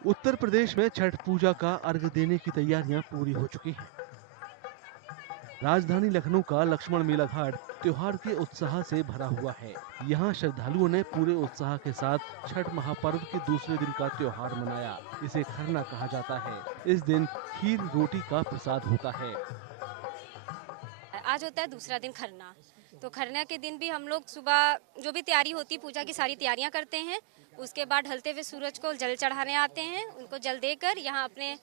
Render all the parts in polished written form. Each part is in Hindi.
उत्तर प्रदेश में छठ पूजा का अर्घ देने की तैयारियां पूरी हो चुकी हैं। राजधानी लखनऊ का लक्ष्मण मेला घाट त्योहार के उत्साह से भरा हुआ है। यहाँ श्रद्धालुओं ने पूरे उत्साह के साथ छठ महापर्व के दूसरे दिन का त्योहार मनाया। इसे खरना कहा जाता है। इस दिन खीर रोटी का प्रसाद होता है। आज होता है दूसरा दिन खरना। तो खरना के दिन भी हम लोग सुबह जो भी तैयारी होती है पूजा की सारी तैयारियां करते हैं। उसके बाद ढलते हुए सूरज को जल चढ़ाने आते हैं। उनको जल देकर यहाँ अपने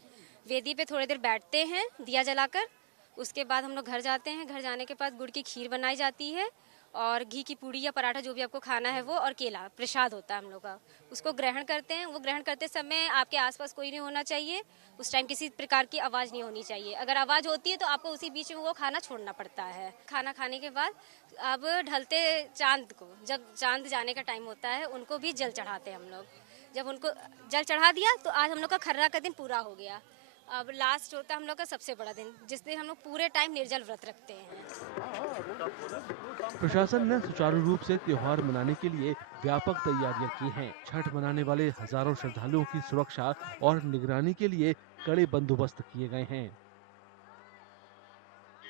वेदी पे थोड़ी देर बैठते हैं दिया जलाकर। उसके बाद हम लोग घर जाते हैं। घर जाने के बाद गुड़ की खीर बनाई जाती है और घी की पूड़ी या पराठा जो भी आपको खाना है वो, और केला प्रसाद होता है हम लोग का। उसको ग्रहण करते हैं। वो ग्रहण करते समय आपके आसपास कोई नहीं होना चाहिए। उस टाइम किसी प्रकार की आवाज़ नहीं होनी चाहिए। अगर आवाज़ होती है तो आपको उसी बीच में वो खाना छोड़ना पड़ता है। खाना खाने के बाद अब ढलते चांद को, जब चांद जाने का टाइम होता है, उनको भी जल चढ़ाते हैं हम लोग। जब उनको जल चढ़ा दिया तो आज हम लोग का खर्रा का दिन पूरा हो गया। अब लास्ट होता है हम लोग का सबसे बड़ा दिन, जिस दिन हम लोग पूरे टाइम निर्जल व्रत रखते हैं। प्रशासन ने सुचारू रूप से त्योहार मनाने के लिए व्यापक तैयारियां की हैं। छठ मनाने वाले हजारों श्रद्धालुओं की सुरक्षा और निगरानी के लिए कड़े बंदोबस्त किए गए हैं।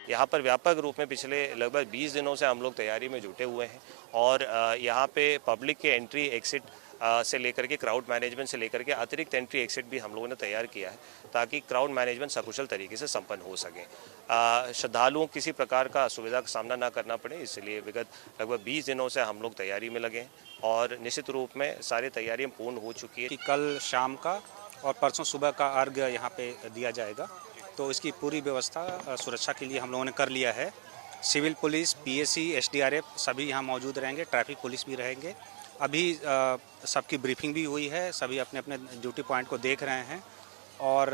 यहाँ पर व्यापक रूप में पिछले लगभग 20 दिनों से हम लोग तैयारी में जुटे हुए हैं और यहाँ पे पब्लिक के एंट्री एग्जिट से लेकर के क्राउड मैनेजमेंट से लेकर के अतिरिक्त एंट्री एग्जिट भी हम लोगों ने तैयार किया है ताकि क्राउड मैनेजमेंट सकुशल तरीके से संपन्न हो सके। श्रद्धालुओं किसी प्रकार का असुविधा का सामना ना करना पड़े, इसलिए विगत लगभग 20 दिनों से हम लोग तैयारी में लगे हैं और निश्चित रूप में सारी तैयारियाँ पूर्ण हो चुकी है। कि कल शाम का और परसों सुबह का अर्घ यहाँ पे दिया जाएगा, तो इसकी पूरी व्यवस्था सुरक्षा के लिए हम लोगों ने कर लिया है। सिविल पुलिस, पीएसी, एसडीआरएफ सभी यहाँ मौजूद रहेंगे, ट्रैफिक पुलिस भी रहेंगे। अभी सबकी ब्रीफिंग भी हुई है, सभी अपने अपने ड्यूटी पॉइंट को देख रहे हैं और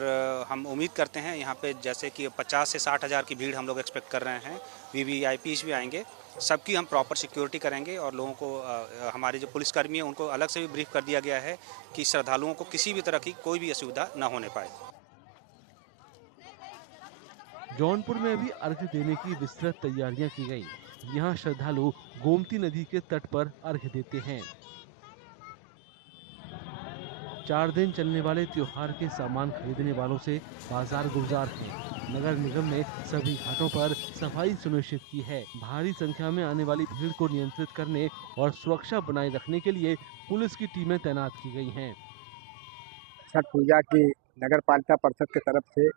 हम उम्मीद करते हैं यहाँ पे जैसे कि 50 से 60 हज़ार की भीड़ हम लोग एक्सपेक्ट कर रहे हैं। वीवीआईपीज भी आएंगे, सबकी हम प्रॉपर सिक्योरिटी करेंगे और लोगों को हमारे जो पुलिसकर्मी हैं उनको अलग से भी ब्रीफ कर दिया गया है कि श्रद्धालुओं को किसी भी तरह की कोई भी असुविधा न होने पाए। जौनपुर में भी अर्घ देने की विस्तृत तैयारियां की गई। यहाँ श्रद्धालु गोमती नदी के तट पर अर्घ देते हैं। 4 दिन चलने वाले त्योहार के सामान खरीदने वालों से बाजार गुलजार है। नगर निगम ने सभी घाटों पर सफाई सुनिश्चित की है। भारी संख्या में आने वाली भीड़ को नियंत्रित करने और सुरक्षा बनाए रखने के लिए पुलिस की टीमें तैनात की गई हैं। छठ पूजा की नगर पालिका परिषद की तरफ से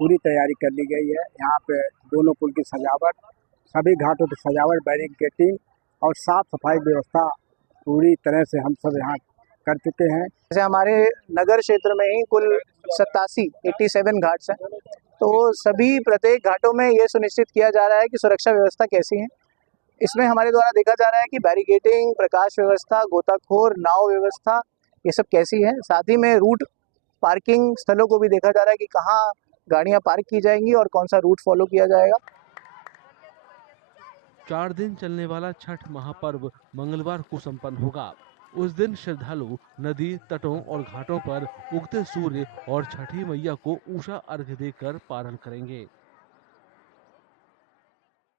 पूरी तैयारी कर ली गई है। यहाँ पे दोनों पुल की सजावट, सभी घाटों की सजावट, बैरिकेडिंग और साफ सफाई व्यवस्था पूरी तरह से हम सब यहाँ कर चुके हैं। जैसे हमारे नगर क्षेत्र में ही कुल 87 घाट्स हैं, तो सभी प्रत्येक घाटों में ये सुनिश्चित किया जा रहा है कि सुरक्षा व्यवस्था कैसी है। इसमें हमारे द्वारा देखा जा रहा है कि बैरिकेडिंग, प्रकाश व्यवस्था, गोताखोर, नाव व्यवस्था, ये सब कैसी है। साथ ही में रूट पार्किंग स्थलों को भी देखा जा रहा है कि कहाँ गाड़ियाँ पार्क की जाएंगी और कौन सा रूट फॉलो किया जाएगा। 4 दिन चलने वाला छठ महापर्व मंगलवार को संपन्न होगा। उस दिन श्रद्धालु नदी, तटों और घाटों पर उगते सूर्य और छठी मैया को उषा अर्घ्य देकर पारण करेंगे।